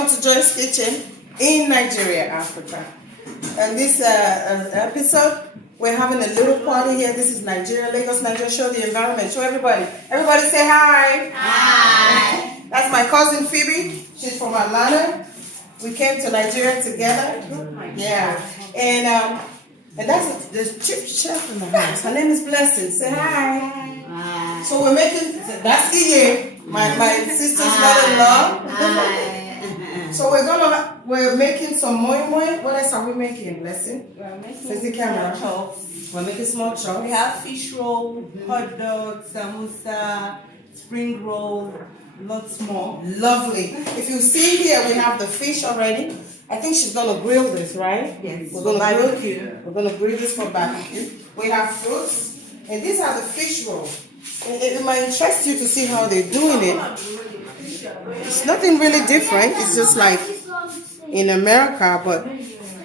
Welcome to Joyce Kitchen in Nigeria, Africa. And this episode, we're having a little party here. This is Nigeria, Lagos, Nigeria. Show the environment. Show everybody. Everybody say hi. Hi. That's my cousin Phoebe. She's from Atlanta. We came to Nigeria together. Yeah. And that's the chief chef in the house. Her name is Blessing. Say hi. Hi. So we're making, that's Iye, my sister's mother-in-law. Hi. So we're making some moi moi. What else are we making, Blessing? We're making Face the camera. chops. We're making small chops. We have fish roll, hot dog, samosa, spring roll, lots more. Lovely. If you see here, we have the fish already. I think she's gonna grill this, right? Yes. We're gonna barbecue. We're gonna grill this for barbecue. We have fruits, and these are the fish roll. It might interest you to see how they're doing it. It's nothing really different. It's just like in America, but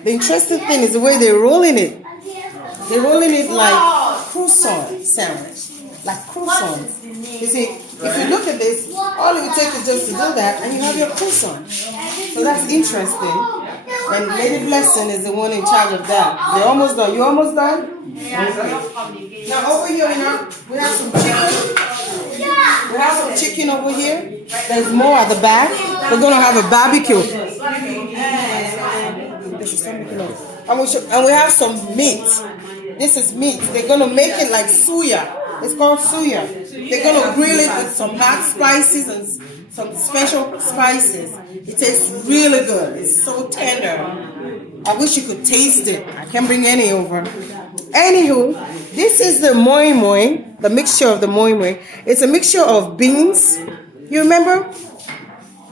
the interesting thing is the way they're rolling it. They're rolling it like croissant sandwich, like croissant. You see, if you look at this, all it would take is just to do that, and you have your croissant. So that's interesting. And Lady Blessing is the one in charge of that. They're almost done. You almost done? Okay. Now over here we have some chicken. We have some chicken over here. There's more at the back. We're gonna have a barbecue. And we have some meat. This is meat. They're gonna make it like suya. It's called suya. They're gonna grill it with some hot spices and some special spices. It tastes really good. It's so tender. I wish you could taste it. I can't bring any over. Anywho, this is the moi moi, the mixture of the moi moi. It's a mixture of beans. You remember?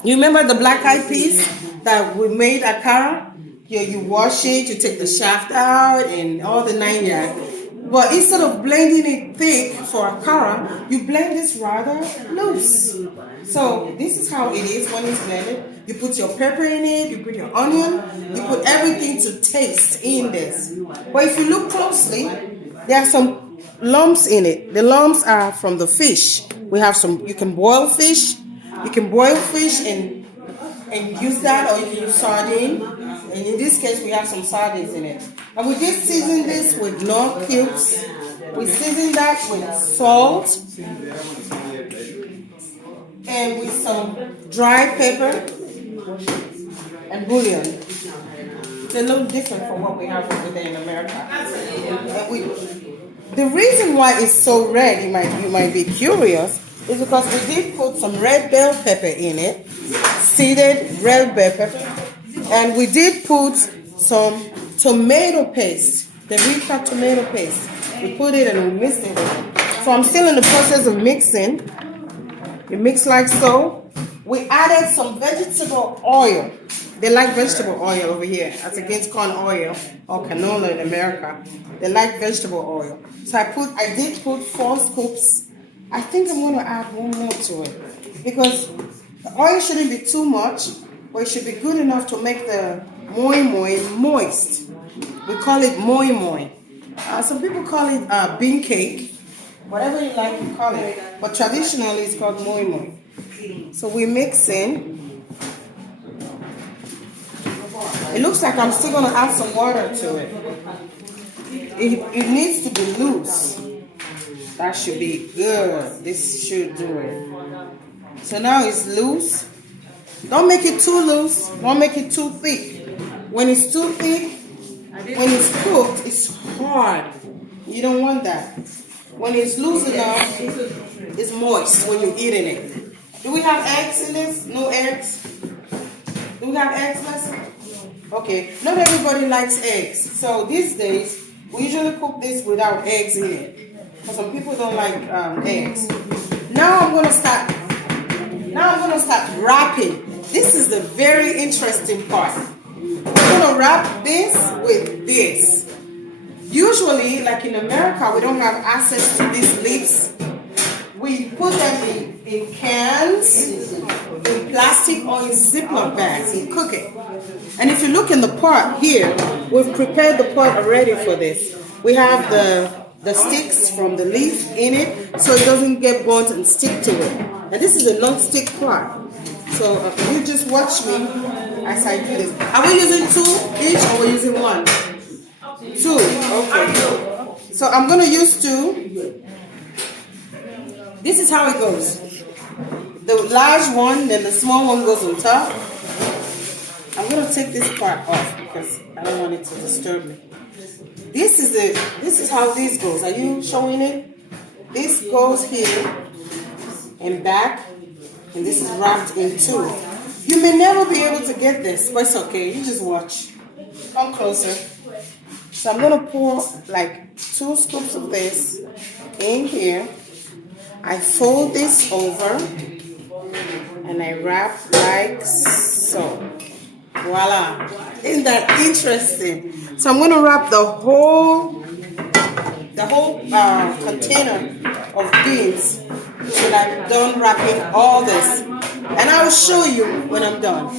You remember the black eyed peas that we made at Kara? You wash it, you take the shaft out and all the 9 yards. But instead of blending it thick for akara, you blend this rather loose. So this is how it is when it's blended. You put your pepper in it, you put your onion, you put everything to taste in this. But if you look closely, there are some lumps in it. The lumps are from the fish. We have some, you can boil fish. You can boil fish and use that, or you can use sardine. And in this case, we have some sardines in it. And we did season this with Knorr cubes. We seasoned that with salt and with some dry pepper and bouillon. It's a little different from what we have over there in America. And the reason why it's so red, you might be curious, is because we did put some red bell pepper in it, seeded red bell pepper, and we did put some tomato paste, the Rica tomato paste. We put it and we mixed it. So I'm still in the process of mixing. You mix like so. We added some vegetable oil. They like vegetable oil over here. That's against corn oil or canola in America. They like vegetable oil. So I did put 4 scoops. I think I'm going to add one more to it because the oil shouldn't be too much, but it should be good enough to make the moi moi moist. We call it moi moi. Some people call it bean cake, whatever you like to call it, but traditionally it's called moi moi. So we mix in. It looks like I'm still going to add some water to it. It needs to be loose. That should be good. This should do it. So now it's loose. Don't make it too loose. Don't make it too thick. When it's too thick, when it's cooked, it's hard. You don't want that. When it's loose enough, it's moist when you're eating it. Do we have eggs in this? No eggs? Do we have eggs, Leslie? Okay. Not everybody likes eggs. So these days, we usually cook this without eggs in it. Because some people don't like eggs. Now I'm going to start wrapping. This is the very interesting part. We're going to wrap this with this. Usually, like in America, we don't have access to these leaves. We put them in cans, in plastic, or in Ziploc bags and cook it. And if you look in the pot here, we've prepared the pot already for this. We have the sticks from the leaf in it so it doesn't get burnt and stick to it. And this is a non-stick pot. So you just watch me as I do this. Are we using 2 each or we're using 1? 2. Okay. So I'm gonna use 2. This is how it goes. The large one, then the small one goes on top. I'm gonna take this part off because I don't want it to disturb me. This is how this goes. Are you showing it? This goes here and back, and this is wrapped in 2. You may never be able to get this, but it's okay. You just watch. Come closer. So I'm gonna pour like 2 scoops of this in here. I fold this over and I wrap like so. Voila. Isn't that interesting? So I'm gonna wrap the whole container of beans till I'm done wrapping all this. And I'll show you when I'm done.